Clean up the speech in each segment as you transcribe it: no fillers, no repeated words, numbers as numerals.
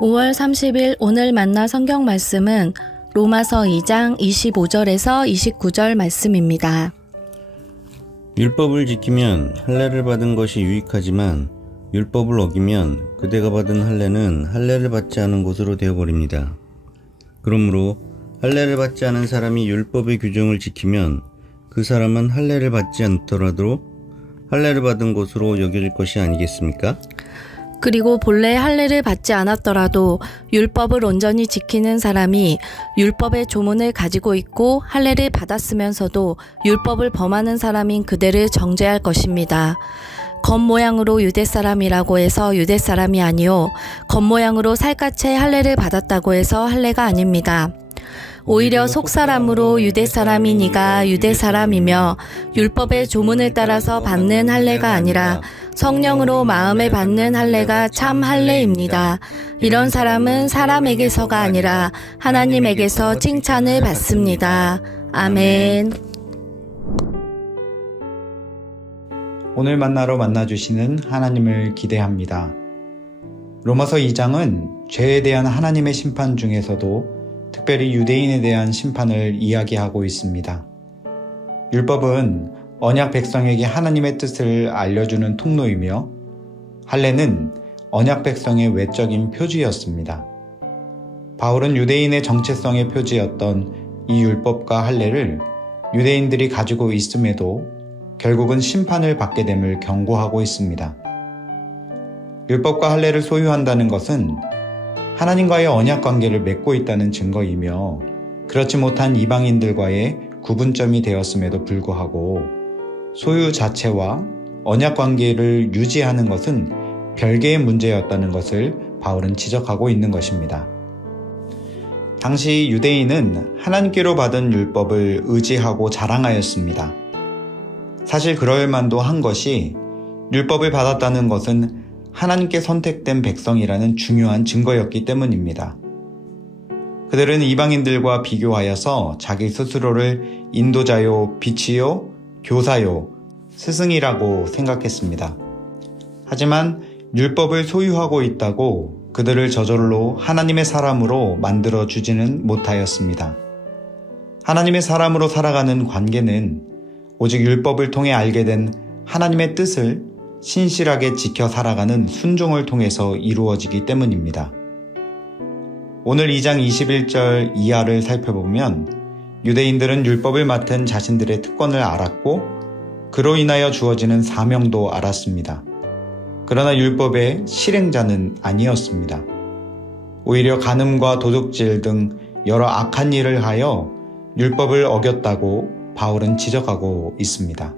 5월 30일 오늘 만나 성경 말씀은 로마서 2장 25절에서 29절 말씀입니다. 율법을 지키면 할례를 받은 것이 유익하지만 율법을 어기면 그대가 받은 할례는 할례를 받지 않은 것으로 되어버립니다. 그러므로 할례를 받지 않은 사람이 율법의 규정을 지키면 그 사람은 할례를 받지 않더라도 할례를 받은 것으로 여겨질 것이 아니겠습니까? 그리고 본래 할례를 받지 않았더라도 율법을 온전히 지키는 사람이 율법의 조문을 가지고 있고 할례를 받았으면서도 율법을 범하는 사람인 그대를 정죄할 것입니다. 겉모양으로 유대 사람이라고 해서 유대 사람이 아니요 겉모양으로 살갗의 할례를 받았다고 해서 할례가 아닙니다. 오히려 속사람으로 유대 사람이니가 유대 사람이며 율법의 조문을 따라서 받는 할례가 아니라 성령으로 마음에 받는 할례가 참 할례입니다. 이런 사람은 사람에게서가 아니라 하나님에게서 칭찬을 받습니다. 아멘. 오늘 만나러 만나주시는 하나님을 기대합니다. 로마서 2장은 죄에 대한 하나님의 심판 중에서도 특별히 유대인에 대한 심판을 이야기하고 있습니다. 율법은 언약 백성에게 하나님의 뜻을 알려주는 통로이며 할례는 언약 백성의 외적인 표지였습니다. 바울은 유대인의 정체성의 표지였던 이 율법과 할례를 유대인들이 가지고 있음에도 결국은 심판을 받게 됨을 경고하고 있습니다. 율법과 할례를 소유한다는 것은 하나님과의 언약 관계를 맺고 있다는 증거이며 그렇지 못한 이방인들과의 구분점이 되었음에도 불구하고 소유 자체와 언약 관계를 유지하는 것은 별개의 문제였다는 것을 바울은 지적하고 있는 것입니다. 당시 유대인은 하나님께로 받은 율법을 의지하고 자랑하였습니다. 사실 그럴 만도 한 것이 율법을 받았다는 것은 하나님께 선택된 백성이라는 중요한 증거였기 때문입니다. 그들은 이방인들과 비교하여서 자기 스스로를 인도자요, 빛이요, 교사요, 스승이라고 생각했습니다. 하지만 율법을 소유하고 있다고 그들을 저절로 하나님의 사람으로 만들어주지는 못하였습니다. 하나님의 사람으로 살아가는 관계는 오직 율법을 통해 알게 된 하나님의 뜻을 신실하게 지켜 살아가는 순종을 통해서 이루어지기 때문입니다. 오늘 2장 21절 이하를 살펴보면 유대인들은 율법을 맡은 자신들의 특권을 알았고 그로 인하여 주어지는 사명도 알았습니다. 그러나 율법의 실행자는 아니었습니다. 오히려 간음과 도둑질 등 여러 악한 일을 하여 율법을 어겼다고 바울은 지적하고 있습니다.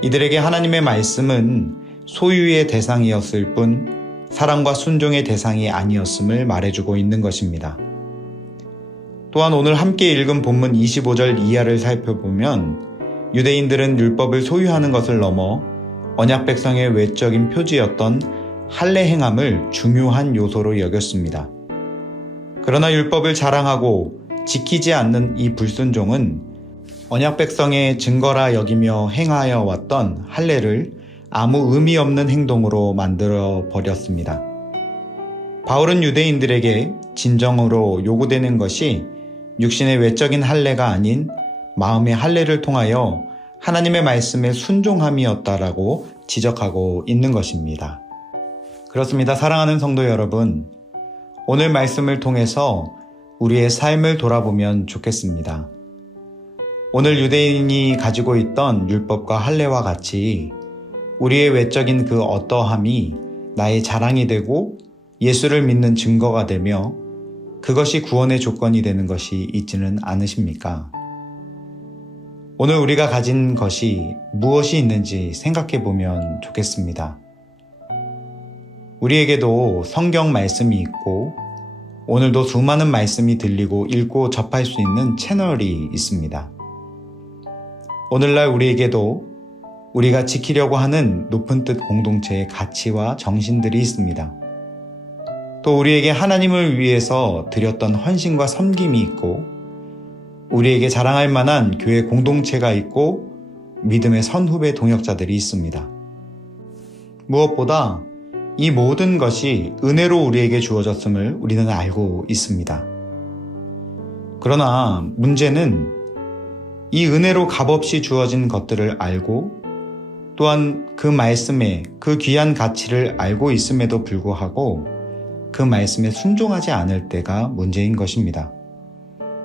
이들에게 하나님의 말씀은 소유의 대상이었을 뿐 사랑과 순종의 대상이 아니었음을 말해주고 있는 것입니다. 또한 오늘 함께 읽은 본문 25절 이하를 살펴보면 유대인들은 율법을 소유하는 것을 넘어 언약 백성의 외적인 표지였던 할례 행함을 중요한 요소로 여겼습니다. 그러나 율법을 자랑하고 지키지 않는 이 불순종은 언약 백성의 증거라 여기며 행하여 왔던 할례를 아무 의미 없는 행동으로 만들어 버렸습니다. 바울은 유대인들에게 진정으로 요구되는 것이 육신의 외적인 할례가 아닌 마음의 할례를 통하여 하나님의 말씀에 순종함이었다라고 지적하고 있는 것입니다. 그렇습니다. 사랑하는 성도 여러분, 오늘 말씀을 통해서 우리의 삶을 돌아보면 좋겠습니다. 오늘 유대인이 가지고 있던 율법과 할례와 같이 우리의 외적인 그 어떠함이 나의 자랑이 되고 예수를 믿는 증거가 되며 그것이 구원의 조건이 되는 것이 있지는 않으십니까? 오늘 우리가 가진 것이 무엇이 있는지 생각해 보면 좋겠습니다. 우리에게도 성경 말씀이 있고 오늘도 수많은 말씀이 들리고 읽고 접할 수 있는 채널이 있습니다. 오늘날 우리에게도 우리가 지키려고 하는 높은 뜻 공동체의 가치와 정신들이 있습니다. 또 우리에게 하나님을 위해서 드렸던 헌신과 섬김이 있고 우리에게 자랑할 만한 교회 공동체가 있고 믿음의 선후배 동역자들이 있습니다. 무엇보다 이 모든 것이 은혜로 우리에게 주어졌음을 우리는 알고 있습니다. 그러나 문제는 이 은혜로 값없이 주어진 것들을 알고 또한 그 말씀의 그 귀한 가치를 알고 있음에도 불구하고 그 말씀에 순종하지 않을 때가 문제인 것입니다.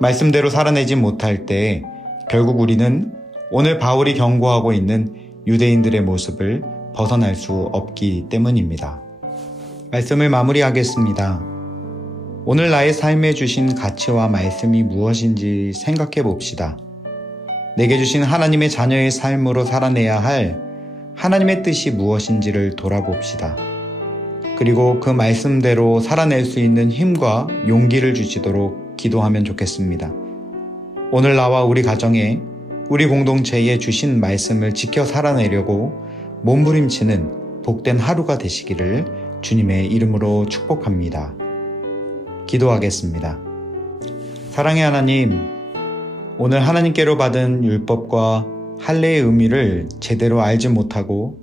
말씀대로 살아내지 못할 때 결국 우리는 오늘 바울이 경고하고 있는 유대인들의 모습을 벗어날 수 없기 때문입니다. 말씀을 마무리하겠습니다. 오늘 나의 삶에 주신 가치와 말씀이 무엇인지 생각해 봅시다. 내게 주신 하나님의 자녀의 삶으로 살아내야 할 하나님의 뜻이 무엇인지를 돌아봅시다. 그리고 그 말씀대로 살아낼 수 있는 힘과 용기를 주시도록 기도하면 좋겠습니다. 오늘 나와 우리 가정에 우리 공동체에 주신 말씀을 지켜 살아내려고 몸부림치는 복된 하루가 되시기를 주님의 이름으로 축복합니다. 기도하겠습니다. 사랑의 하나님, 오늘 하나님께로 받은 율법과 할례의 의미를 제대로 알지 못하고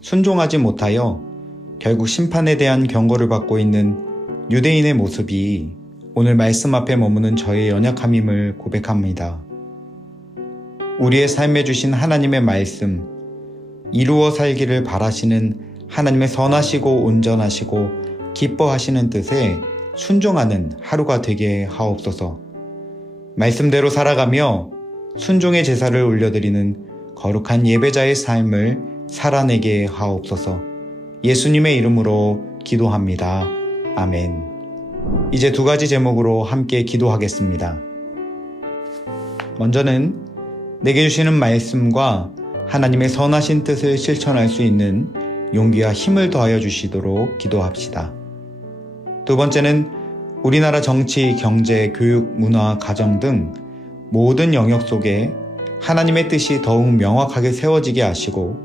순종하지 못하여 결국 심판에 대한 경고를 받고 있는 유대인의 모습이 오늘 말씀 앞에 머무는 저의 연약함임을 고백합니다. 우리의 삶에 주신 하나님의 말씀, 이루어 살기를 바라시는 하나님의 선하시고 온전하시고 기뻐하시는 뜻에 순종하는 하루가 되게 하옵소서. 말씀대로 살아가며 순종의 제사를 올려드리는 거룩한 예배자의 삶을 살아내게 하옵소서. 예수님의 이름으로 기도합니다. 아멘. 이제 두 가지 제목으로 함께 기도하겠습니다. 먼저는 내게 주시는 말씀과 하나님의 선하신 뜻을 실천할 수 있는 용기와 힘을 더하여 주시도록 기도합시다. 두 번째는 우리나라 정치, 경제, 교육, 문화, 가정 등 모든 영역 속에 하나님의 뜻이 더욱 명확하게 세워지게 하시고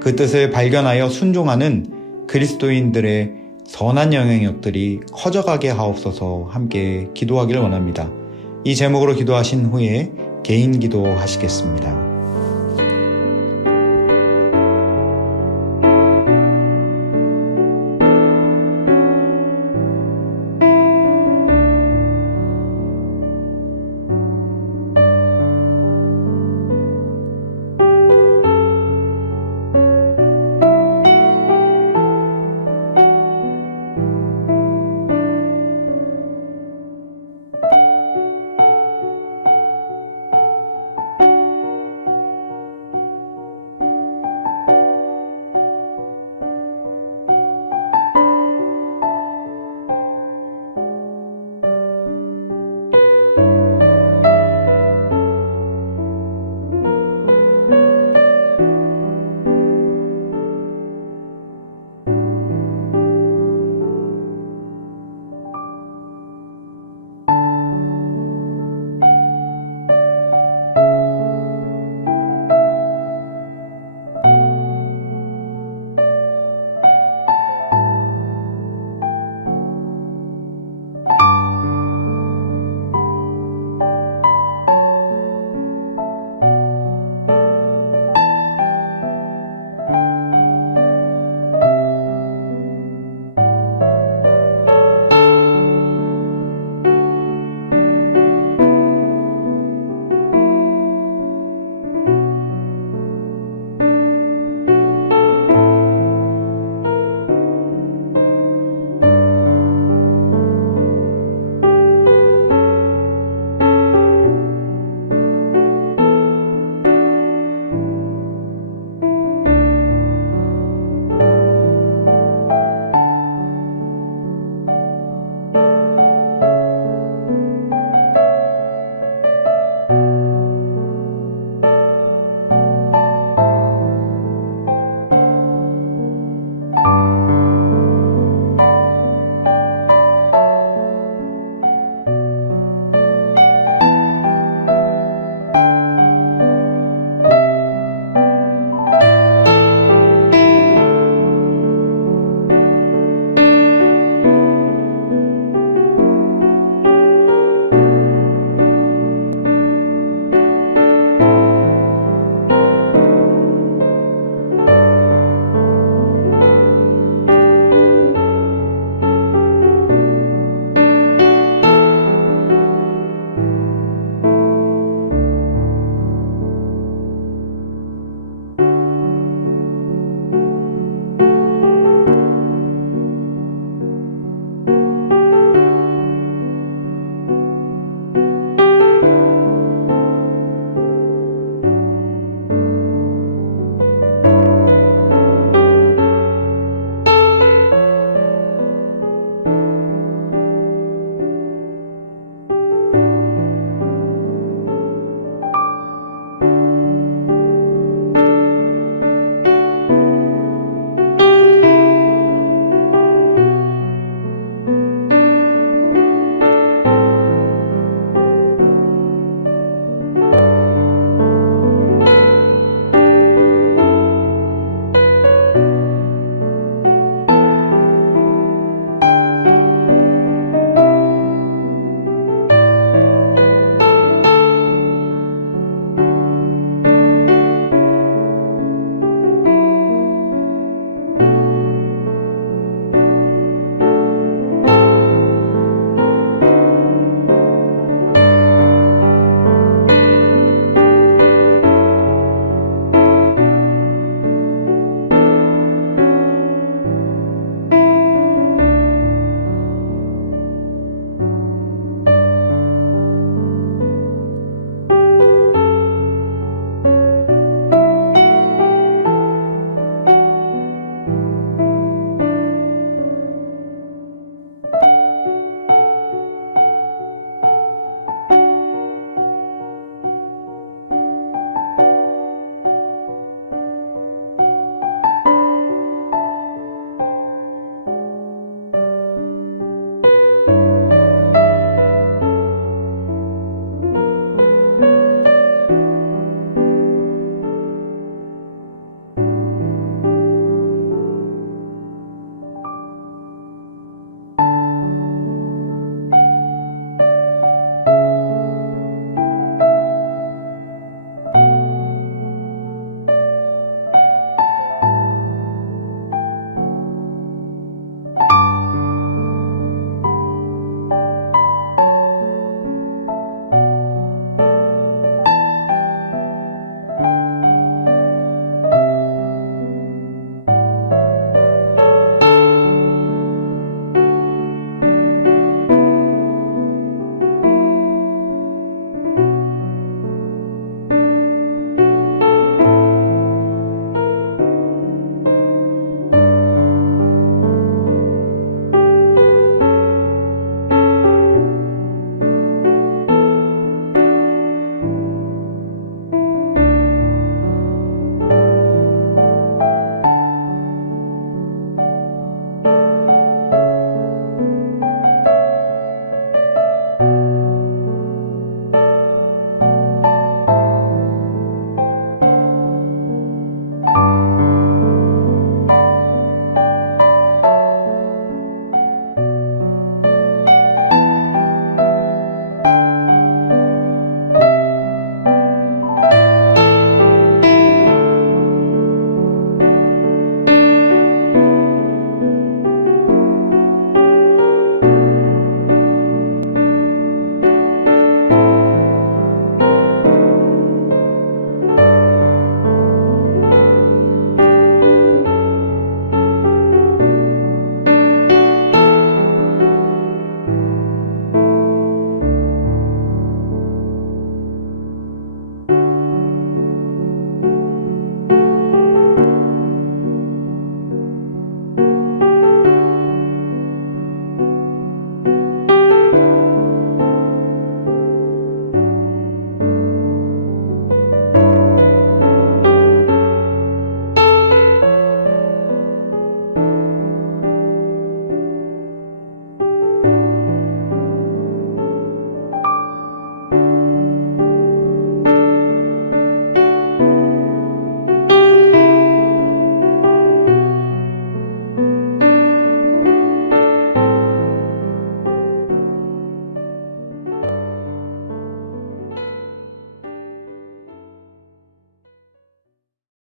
그 뜻을 발견하여 순종하는 그리스도인들의 선한 영향력들이 커져가게 하옵소서. 함께 기도하기를 원합니다. 이 제목으로 기도하신 후에 개인 기도 하시겠습니다.